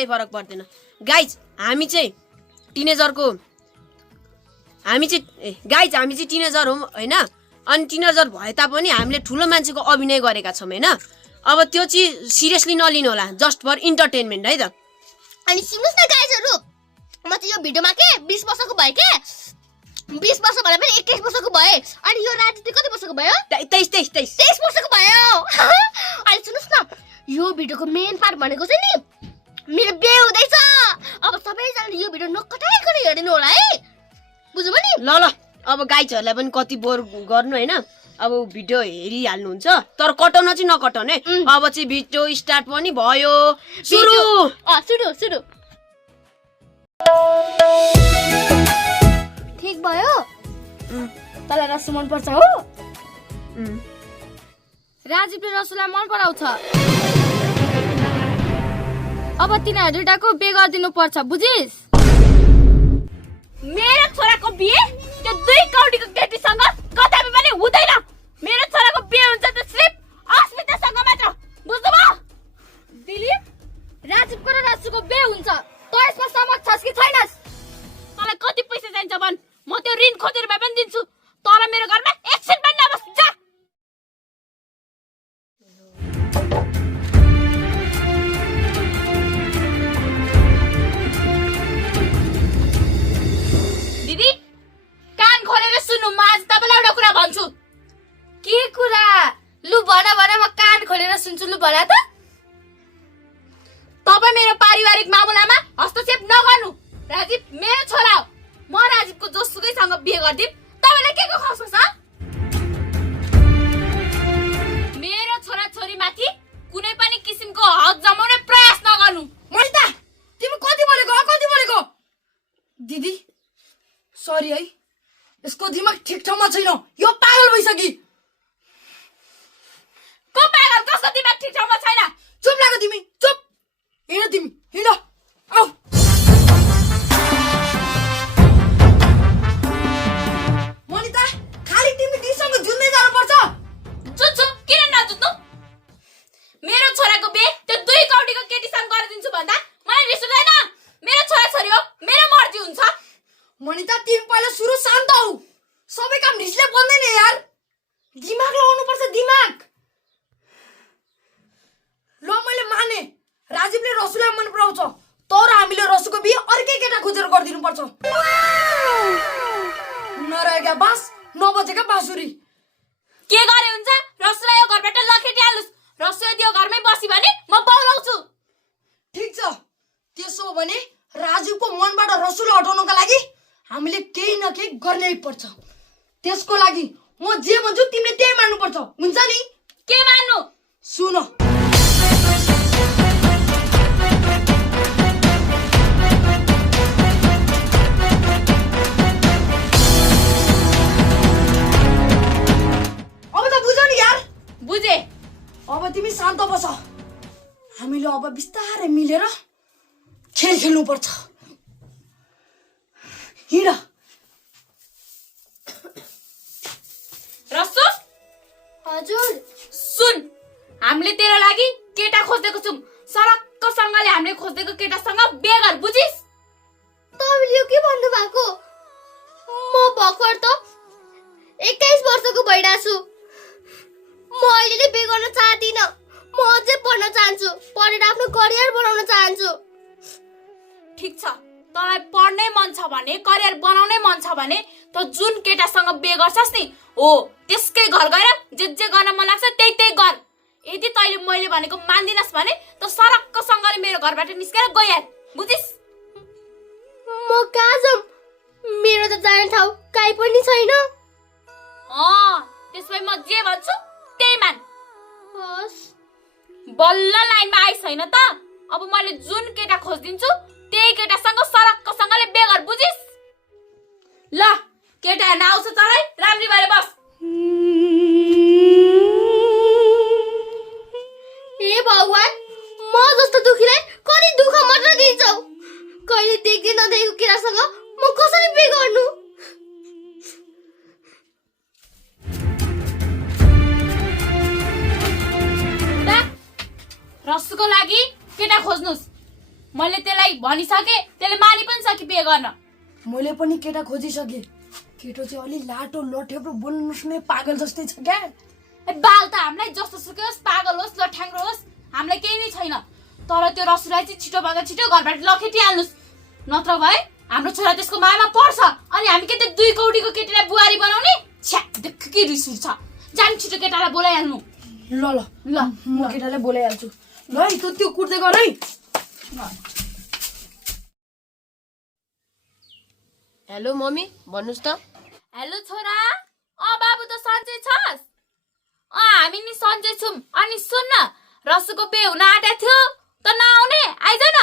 केही फरक पर्दैन गाइज हामी चाहिँ टिनेजर हौं हैन अनि टिनेजर भए तापनि हामीले ठुलो मान्छेको अभिनय गरेका छौं हैन अब त्यो चाहिँ सिरियसली नलिनु होला जस्ट फर इन्टरटेनमेन्ट है त अनि सुन्नुस् न गाइजहरु म चाहिँ यो भिडियोमा के 20 वर्षको भए के 20 वर्ष भने पनि 21 वर्षको भए अनि यो राजु चाहिँ कति वर्षको भयो 23 वर्षको भयो अनि सुन्नुस् न यो भिडियोको मेन पार्ट भनेको चाहिँ नि मेरो बिहे हुँदैछ अब सबैजनाले यो भिडियो नकटाइकन हेर्दिनु होला है बुझ्यौ नि ल अब गाइजहरुलाई पनि कति बोर गर्नु हैन अब भिडियो हेरिहाल्नुहुन्छ तर कटाउन चाहिँ नकटाउने अब चाहिँ भिडियो स्टार्ट पनि भयो सुरु ठीक भयो तँलाई रसु मन पर्छ हो राजीवले रसुलाई मन पराउँछ अब तिनीहरू दुईटाको बिहे गरिदिनु पर्छ बुझिस मेरो छोराको बिहे त्यो 2 कौडीको केटीसँग कतै पनि हुँदैन मेरो छोराको बिहे हुन्छ त सिर्फ अस्मितासँग मात्र बुझ्नुभयो दिलीप राजीवको र रसुको बिहे हुन्छ त यसमा सहमत छस् कि छैनस् तँलाई कति पैसा चाहिन्छ भन् म त्यो ऋण खोजेर भए पनि दिन्छु तर मेरो घरमा एकछिन पनि नबस जा दिदी कान खोलेर सुन्नु म आज तपाईलाई एउटा कुरा भन्छु के कुरा लु भन म कान खोलेर सुन्छु लु भन त तपाई मेरो पारिवारिक मामलामा हस्तक्षेप नगर्नु राजीव मेरो छोरा हो म राजीवको जोसुकैसँग बिहे गर्दिम तपाईलाई के को खस छ मेरो छोरा छोरी माथि कुनै पनि किसिमको हक जमाउने प्रयास नगर्नु मनिता तिमी कति बोलेको दिदी सरी है यसको दिमाग ठिक ठाउँमा छैन यो पागल भइसकी को पागल कसको दिमाग ठिक ठाउँमा छैन चुप लाग्यो तिमी चुप हिँड आऊ मनिता खाली तिमी दिसँग जुन्दै जानुपर्छ जुत्छु किन नजुत्नु मेरो छोराको बिहे त्यो 2 कौडीको केटीसँग गरिदिन्छु भन्दा मलाई रिस उठ्दैन मेरो छोरा छोरी हो मेरो मर्जी हुन्छ मनिता तिमी पहिला सुरु शान्त हौ सबै काम रिसले बन्दैन यार दिमाग लगाउनु पर्छ दिमाग ल मैले माने राजीवले रसुलाई मन पराउँछ तर हामीले रसुको बिहे अर्कै केटा खोजेर गरिदिनु पर्छ नरहेका बास नबजेका बाँसुरी के गरे हुन्छ रसुलाई यो घरबाट लखेटिहाल्नुस् रसुले त्यो घरमै बसी भने म बोलाउँछु ठीक छ त्यसो हो भने राजीवको मनबाट रसुलाई हटाउनका लागि हामीले केही न केही गर्नै पर्छ त्यसको लागि म जे भन्छु तिमीले त्यही मान्नुपर्छ हुन्छ नि के मान्नु सुन अब त बुझ्यौ नि यार बुझे अब तिमी शान्त बस हामीले अब बिस्तारै मिलेर खेल खेल्नु पर्छ हिँड रसु हजुर सुन हामीले तेरो लागि केटा खोजेको छौं सरक्कसँगले हामीले खोजेको केटासँग बिहे गर बुझिस तपाईले यो के भन्नु भएको म भर्खर त 21 वर्षको भइराछु म अहिले बिहे गर्न चाहदिन म अझै पढ्न चाहन्छु पढेर आफ्नो करियर बनाउन चाहन्छु ठीक छ तँलाई पढ्नै मन छ भने करियर बनाउनै मन छ भने त जुन केटासँग बिहे गर्छस् नि हो त्यसकै घर गएर जे गर्न मन लाग्छ त्यही गर यदि तैले मैले भनेको मान्दिनस् भने त सरक्कसँगले मेरो घरबाट निस्केर गइहाल बुझिस म कहाँ जाऊँ मेरो त जाने ठाउँ काहीँ पनि छैन त्यसमै म जे भन्छु त्यही मान हस् बल्ल लाइनमा आइस हैन त अब मैले जुन केटा खोजिदिन्छु त्यही केटासँग सरक्कसँगले बिहे गर बुझिस ल केटा हेर्न आउँछ तँलाई राम्री भएर बस हे भगवान म जस्तो दुखीलाई कति दुःख मात्र दिन्छौ कहिले देख्दै नदेखेको केटासँग म कसरी बिहे गर्नु रसुको लागि केटा खोज्नुस् म मैले त्यसलाई भनिसके, त्यसले मानि पनि सके बिहे गर्न। मैले पनि केटा खोजिसकेँ। केटो चाहिँ अलि लाटो लठेप्रो बोल्नु नसुने पागल जस्तै छ क्या। ए बाल त हामीलाई जस्तो सुकै होस्, पागल होस्, लठ्याङ्ग्रो होस्, हामीलाई केही नै छैन। तर त्यो रसुलाई चाहिँ छिटोभन्दा छिटो घरबाट लखेटिहाल्नुहोस्, नत्र भए हाम्रो छोरा त्यसको मायामा पर्छ अनि हामी के त्यो 2 कौडीको केटीलाई बुहारी बनाउने? छ्या, देख के रिस उठ्छ। जान छिटो केटालाई बोलाइहाल्नु। ल ल ल म केटालाई बोलाइहाल्छु। ल है त्यो कुर्दै गर है। हेलो मम्मी भन्नुहोस् त। हेलो छोरा, बाबु त सन्चै छस्? हामी नि सन्चै छौँ। अनि सुन्न, रसुको बिहे हुन आँटेको थियो त नआउने, आइज न।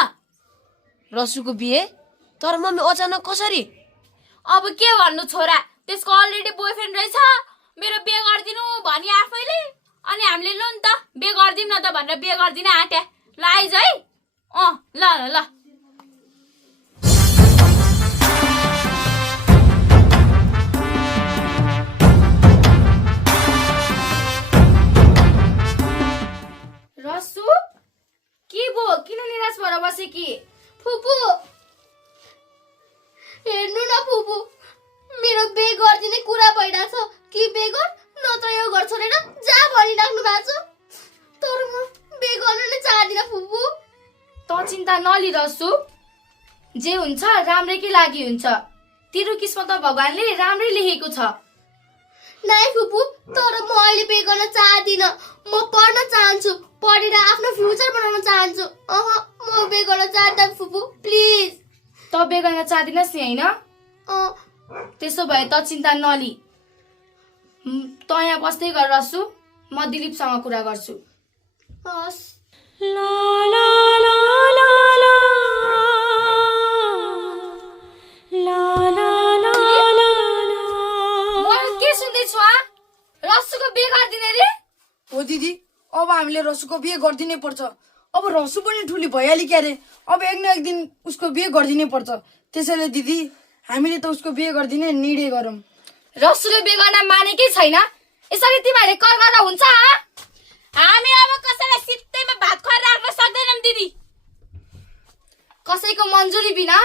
रसुको बिहे? तर मम्मी अचानक कसरी? अब के भन्नु छोरा, त्यसको अलरेडी बोयफ्रेन्ड रहेछ। मेरो बिहे गरिदिनु भनी आफैले, अनि हामीले ल नि त बिहे गरिदिउँ न त भनेर बिहे गरिदिन आँट्या। ल आइज है। ल ल ल। रसु के भो, किन निराश भएर बसे कि? फुपू हेर्नु न फुपू, मेरो बिहे गरिदिने कुरा भइरहेछ। कि बिहे गर नत्र यो घर छोडेर जा भनिराख्नु भएको छ। तर म बिहे गर्न नै चाहदिनँ फुपू। त चिन्ता नलि रसु, जे हुन्छ राम्रैकै लागि हुन्छ। तेरो किस्मत भगवानले राम्रै लेखेको छ। नाइ फुपू, तर म अहिले बिहे गर्न चाहदिनँ। म पढ्न चाहन्छु, पढेर आफ्नो फ्युचर बनाउन चाहन्छु। म बिहे गर्न चाहदिनँ फुपू, प्लिज। त बिहे गर्न चाहदिनस् नि होइन? त्यसो भए त चिन्ता नलि, त यहाँ बस्दै गर रसु, म दिलीपसँग कुरा गर्छु। हस्। के सुन्दैछु? रसुको बिहे गरिदिने रे? हो दिदी, अब हामीले रसुको बिहे गरिदिनै पर्छ। अब रसु पनि ठुली भइहाली क्या रे। अब एक न एक दिन उसको बिहे गरिदिनै पर्छ। त्यसैले दिदी हामीले त उसको बिहे गरिदिने निर्णय गरौँ। रसुले बिहे गर्न मानेकै छैन, यसरी तिमीहरूले कर गरेर हुन्छ? हामी अब कसैलाई सित्तैमा भात खुवाएर राख्न सक्दैनौँ दिदी। कसैको मन्जुरी बिना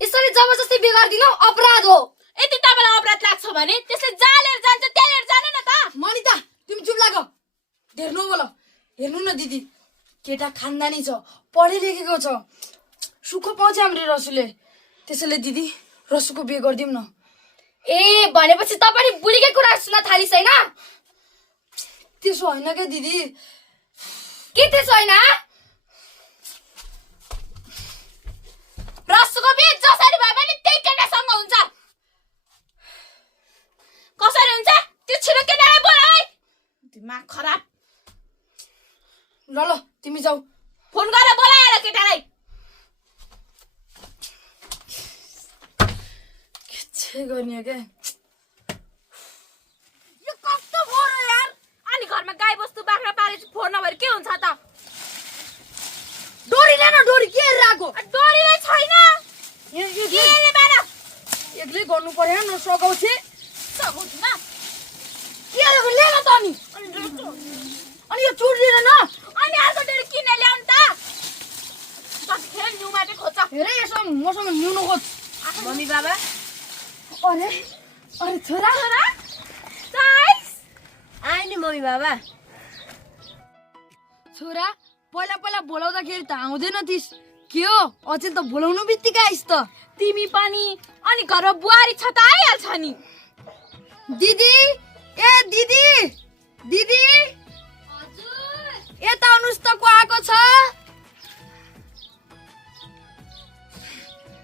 यसरी जबरजस्ती बिहे गरिदिनु अपराध हो। यदि तपाईँलाई अपराध लाग्छ भने त्यसले जहाँ लिएर जान्छ त्यहाँ लिएर जानु न त। मनिता तिमी चुप लाग, धेर नबोल। हेर्नु न दिदी, केटा खानदानी छ, पढे लेखेको छ, सुख पाउँछ हाम्रो रसुले। त्यसैले दिदी रसुको बिहे गरिदिउँ न। ए भनेपछि त पनि बुढीकै कुरा सुन्न थालिस् होइन? त्यसो होइन क्या दिदी। के त्यसो होइन? रसुको बिहे जसरी भए पनि त्यही केटासँग हुन्छ। कसरी हुन्छ? त्यो छिटो केटालाई बोला है। दिमाग खराब। ल ल तिमी जाऊ। फोन गरेर बोलाएर केटालाई। के गर्ने क्या? यो कस्तो भयो र यार। अनि घरमा गाई बस्तु बाख्रा पालेपछि फोन नभएर के हुन्छ त? डोरी ले न, डोरी के राको? डोरी नै छैन। के बारा एक्लै गर्नु पर्यो न, सघाउँछ। सघाउँछु न। के अरे ले न त अनि। अनि यो चुर लिएर न। अनि अर्को डोरी किन ल्याउनु त? जतिखेर न्यु माटे खोज्छ। हेर यसो मसँग न्युनु खोज। मम्मी बाबा अरे अरे छोरा छोरा साइस आए नि मम्मी बाबा। छोरा पहिला पहिला बोलाउँदाखेरि त आउँदैन थिइस्, के हो अचेल त बोलाउनु बित्तिकै आइस् त। तिमी पनि अनि घरमा बुहारी छ त आइहाल्छ नि। दिदी, ए दिदी, दिदी हजुर यता आउनुहोस् त, को आएको छ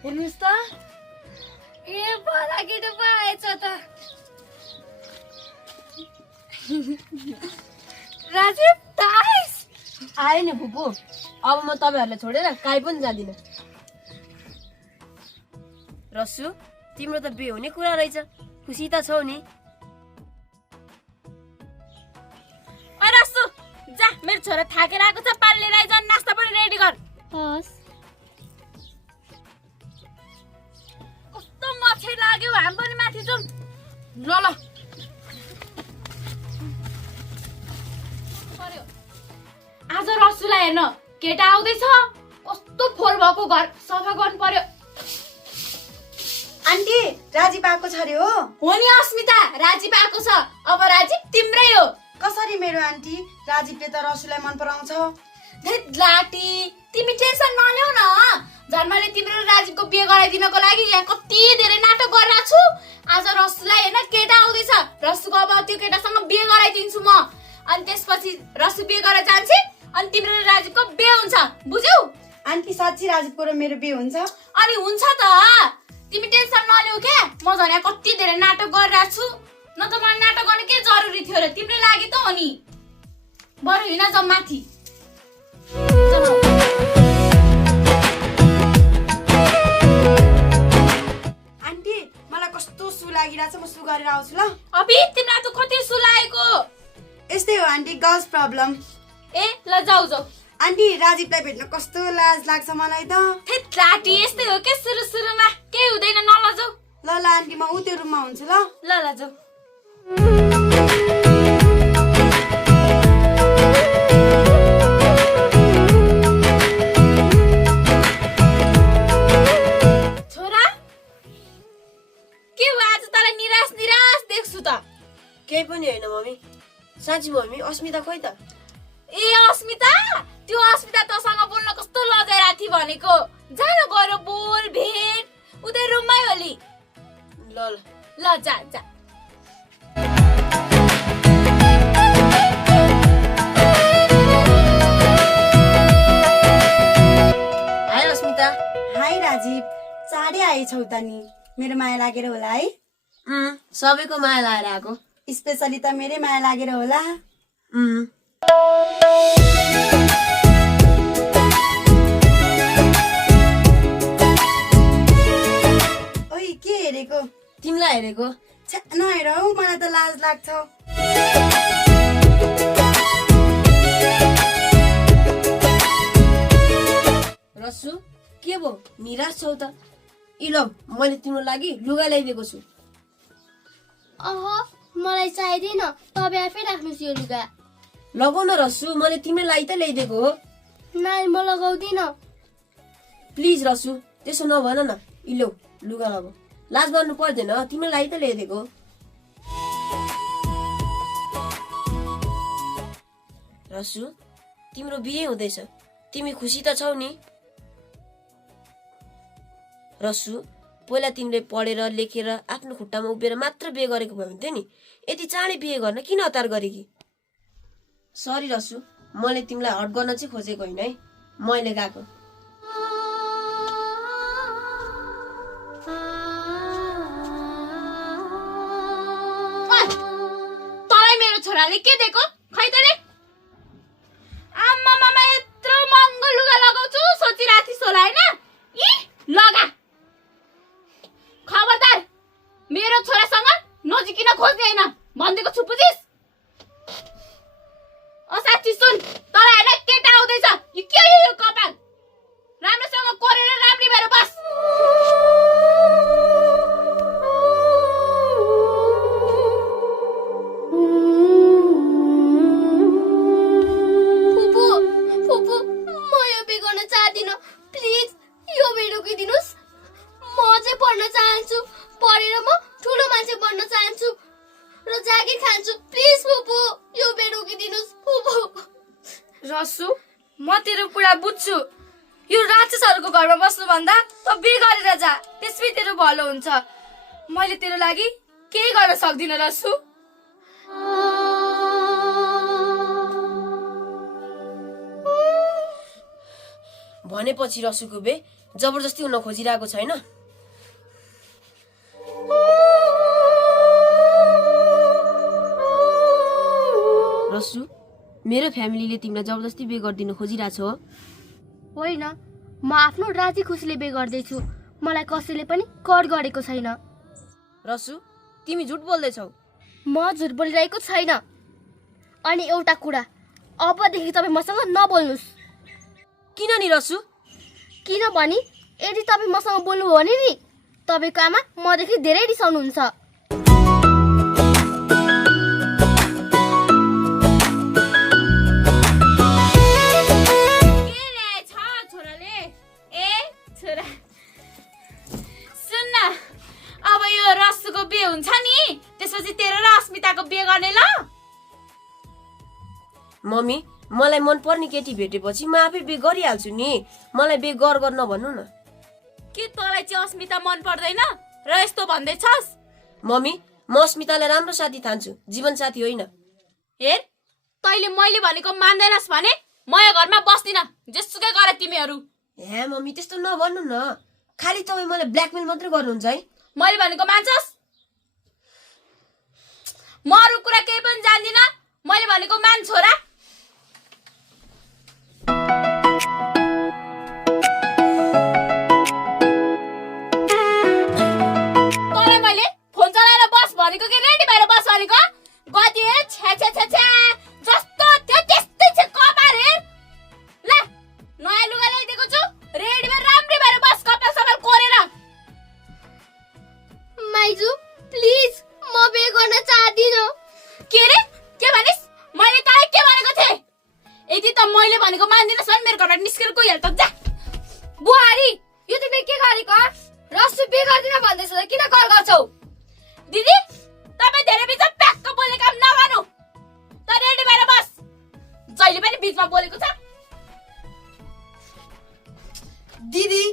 हेर्नुहोस् त। ए बडा केटो पो आएछ त। राजीव दाइस आए नि फुपू। अब म तपाईँहरूलाई छोडेर काहीँ पनि जाँदिनँ। रसु तिम्रो त बिहे हुने कुरा रहेछ, खुसी त छौ नि? रसु जा, मेरो छोरा थाकेर आएको छ, पानी लिएर आइज, नास्ता पनि रेडी गर। हस्। कस्तो मच्छर लाग्यो, हामी पनि माथि जाउँ। ल ल आज रसुलाई हेर्न केटा आउँदैछ, कस्तो कस्तो फोहोर भएको घर सफा गर्नु पर्यो। आन्टी राजीव आएको छ अरे हो? हो नि अस्मिता, राजीव आएको छ। अब राजीव तिम्रै हो। कसरी मेरो आन्टी? राजीवले त रसुलाई मन पराउँछ। धैत लाटी, तिमी टेन्सन नल्याउ न। जन्मले तिम्रो र राजीवको बिहे गराइदिनको लागि यहाँ कति धेरै नाटक गरिरहेको छु। आज रसुलाई होइन केटा आउँदैछ, रसुको अब त्यो केटासँग बिहे गराइदिन्छु म। अनि त्यसपछि रसु बिहे गरेर जान्छ अनि तिम्रो र राजीवको बिहे हुन्छ, बुझ्यौ? आन्टी साँच्ची राजीवको र मेरो बिहे हुन्छ? अनि हुन्छ त, तिमी टेन्सन नल्याउ के। म झन् यहाँ कति धेरै नाटक गरिरहेको छु। न त मलाई नाटक गर्ने के जरुरी थियो र, तिम्रो लागि त हो नि। बरु हिँड जाऊ माथि। आन्टी मलाई कस्तो सु लागिरहेछ, म सु गरेर आउँछु ल। अबि तिमीलाई त कति सुलाएको। यस्तै हो आन्टी, गर्ल्स प्रब्लम। ए ल जाऊ जाऊ। आन्टी राजीवलाई भेट्न कस्तो लाज लाग्छ मलाई त। थेत लाटी, यस्तै हो के सुरु सुरुमा, केही हुँदैन, नलजाऊ। ल ल आन्टी, म उ त्यो रुममा हुन्छु ल। ल ल जाऊ। छोरा के हो आज तँलाई निराश निराश देख्छु त। केही पनि होइन मम्मी। साँच्ची मम्मी, अस्मिता खोइ त? ए अस्मिता, त्यो अस्मिता तसँग बोल्न कस्तो लजाइरहेको थियो भनेको। जा न गएर बोल, भेट, उतै रुममै होली। ल ल ल जा जा। हाय अस्मिता। हाई राजीव, चाँडै आएछौ त नि। मेरो माया लागेर होला है? सबैको माया लाएर आएको। स्पेसली त मेरै माया लागेर होला। ओइ के हेरेको? तिमीलाई हेरेको। छ्या, नहेर हौ, मलाई त लाज लाग्छ। रसु के भो, निराश छौ त? इ ल, मैले तिम्रो लागि लुगा ल्याइदिएको छु। मलाई चाहिँदैन, तपाईँ आफै राख्नुहोस् यो लुगा। लगाउ न रसु, मैले तिम्रो लागि त ल्याइदिएको हो। नाइ म लगाउँदिनँ। प्लिज रसु, त्यसो नभन न। इ लो, लुगा लगाऊ। लाज गर्नु पर्दैन, तिम्रो लागि त ल्याइदिएको हो। रसु, तिम्रो बिहे हुँदैछ, तिमी खुसी त छौ नि? रसु, पहिला तिमीले पढेर लेखेर आफ्नो खुट्टामा उभिएर मात्र बिहे गरेको भए हुन्थ्यो नि। यति चाँडै बिहे गर्न किन हतार गरेकी? सरी रसु, मैले तिमीलाई हट गर्न चाहिँ खोजेको होइन है, मैले गएको। तँलाई मेरो छोराले के दिएको खै त रे? आम्मामा, यत्रो महँगो लुगा लगाउँछु सोचिरहेको थिइस् होला होइन? लगा। खबरदार, मेरो छोरासँग नजिकिन खोज्ने होइन भनिदिएको छु, बुझिस्? साँच्ची सुन, तँलाई होइन केटा आउँदैछ। यो के हो यो कपाल? राम्रोसँग कोरेर राम्री भएर बस। फुपू फुपू, म यो बिहे गर्न चाहदिनँ। प्लिज यो बिहे रोकिदिनुहोस्। म चाहिँ पढ्न चाहन्छु, पढेर म ठुलो मान्छे बन्न चाहन्छु र जागिर खान्छु। प्लिज फुपू यो बिहे रोकिदिनुहोस्। फुपू रसु, म तेरो कुरा बुझ्छु। यो राक्षसहरूको घरमा बस्नुभन्दा त बिहे गरेर जा, त्यसमै तेरो भलो हुन्छ। मैले तेरो लागि केही गर्न सक्दिनँ रसु। भनेपछि रसुको बे जबरजस्ती हुन खोजिरहेको छैन। रसु, मेरो फ्यामिलीले तिमीलाई जबरजस्ती बिहे गरिदिन खोजिरहेछ हो? होइन, म आफ्नो राजी खुसीले बिहे गर्दैछु। मलाई कसैले पनि कर गरेको छैन। रसु, तिमी झुट बोल्दैछौ। म झुट बोलिरहेको छैन। अनि एउटा कुरा, अबदेखि तपाईँ मसँग नबोल्नुहोस्। किन नि रसु? किनभने यदि तपाईँ मसँग बोल्नुभयो भने नि तपाईँको आमा मदेखि धेरै रिसाउनुहुन्छ। के ल्याएछ छोराले? मम्मी मलाई मन पर्ने केटी भेटेपछि म आफै बे गरिहाल्छु नि, मलाई बे गर नभन्नु न। के तँलाई चाहिँ अस्मिता मन पर्दैन र यस्तो भन्दैछस्? मम्मी म अस्मितालाई राम्रो साथी ठान्छु, जीवन साथी होइन। हेर, तैँले मैले भनेको मान्दैनस् भने म यो घरमा बस्दिन, जेसुकै गर तिमीहरू। हे मम्मी त्यस्तो नभन्नु न, खालि तपाईँ मलाई ब्ल्याकमेल मात्रै गर्नुहुन्छ है। मैले भनेको मान्छस्? म अरू कुरा केही पनि जान्दिन, मैले भनेको मान छोरा। तँलाई मैले फोन चलाएर बस भनेको कि रेडी भएर बस भनेको? गति हेर, छ्या छ्या छ्या छ्या, जस्तो थियो त्यस्तै छ कपाल हेर। ल नयाँ लुगा ल्याइदिएको छु, रेडी भएर राम्रै भएर बस, कपाल सपाल कोरेर। माइजू प्लिज म बे गर्न चाहदिन। के रे? के भनिस्? मैले तँलाई के भनेको थिएँ? यदि त मैले भनेको मान्दिनस् भने मेरो घरबाट निस्केर गइहाल त, जा। बुहारी यो तिमीले के गरेको? रसु बे गर्दिन भन्दैछ त किन कल गर्छौ? दिदी तपाईँ धेरै बिचमा प्याक्क बोल्ने काम नगर्नु। त रेडी भएर बस, जहिले पनि बिचमा बोलेको छ। दिदी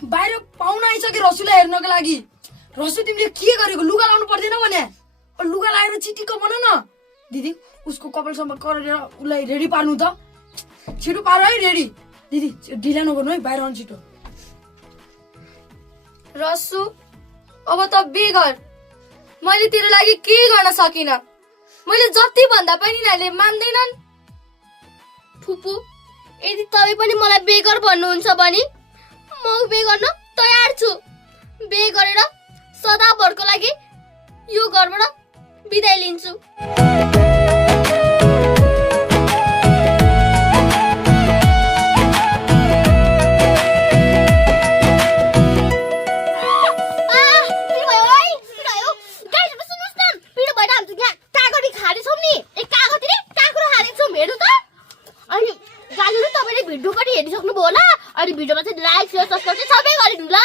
बाहिर पाहुना आइसक्यो रसुलाई हेर्नको लागि। रसु तिमीले के गरेको? लुगा लाउनु पर्दैन भने लुगा लाएर चिटिक्क बन न। दिदी उसको कपालसम्म गरेर उसलाई रेडी पार्नु त, छिटो पार है रेडी। दिदी ढिला नगर्नु है, बाहिर आउनु छिटो। रसु अब त बे गर, मैले तेरो लागि के गर्न सकिन। मैले जति भन्दा पनि यिनीहरूले मान्दैनन्। फुपू यदि तपाईँ पनि मलाई बे गर भन्नुहुन्छ भने म बे गर्न तयार छु। बे गरेर सदाभरको लागि यो घरबाट बिदाई लिन्छु। भिडियो पनि हेरिसक्नुभयो होला, अनि भिडियोमा चाहिँ लाइक शेयर सब्सक्राइब चाहिँ सबै गरिदिनु ल।